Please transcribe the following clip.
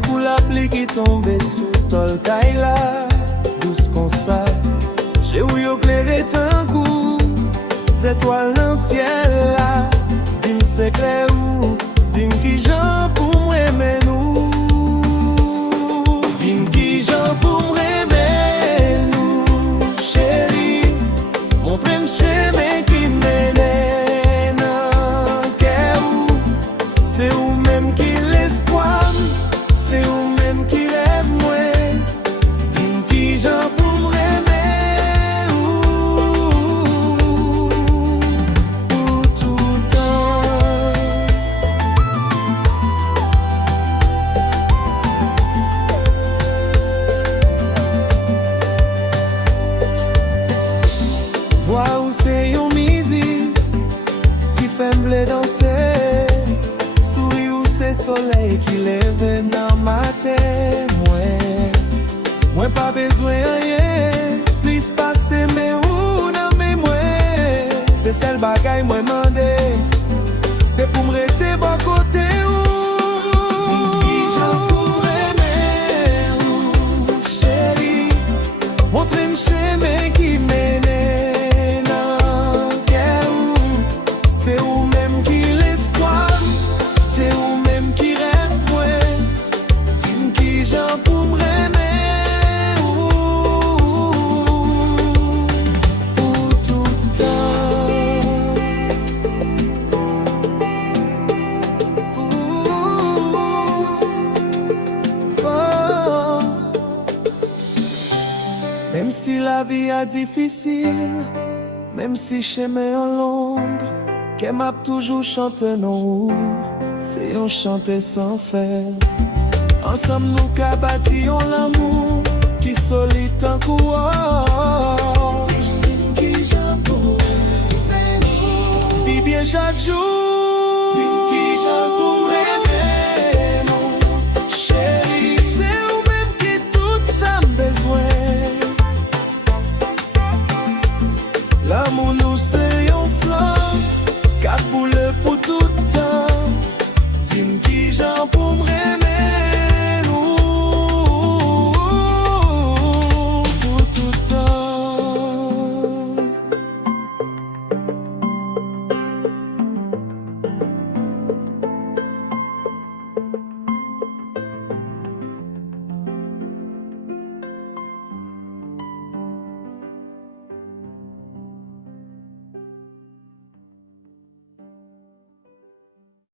Tant que la pluie qui tombe sous tol kaila, douce comme ça, j'ai ouï éclairer tant coup, étoiles dans le ciel là, dis-moi c'est clair où, dis-moi qui j'en pour moi aimer nous, dis-moi qui j'en pour moi aimer nous, chérie, montrez-moi chemin qui mène dans cœur, c'est où même qui l'espoir, c'est où même qui rêve moi, dis-moi qui j'en pour moi aimer ou tout le temps. Vois où c'est yon musique qui fait me danser, souris où c'est soleil qui lève dans ma tête. Moi pas besoin rien, plus passer mais où dans mes moi, c'est celle bagaille moi mandé, c'est pour me rester bon côté où. Dis qui j'en pour aimer ou chérie, montrez-moi chemin qui mène dans cœur, c'est où même qui l'espoir, c'est où même qui rêve moi, dis qui j'en pour me aimer ou tout le temps. Oh. Même si la vie est difficile, même si chemin en long, qu'elle m'a toujours chanté non, c'est un chanter sans faire. Ensemble nous qu'a bâti l'amour qui solide tant qu'or. Qui j'en pour aimer nous, puis bien chaque jour. Qui j'en pour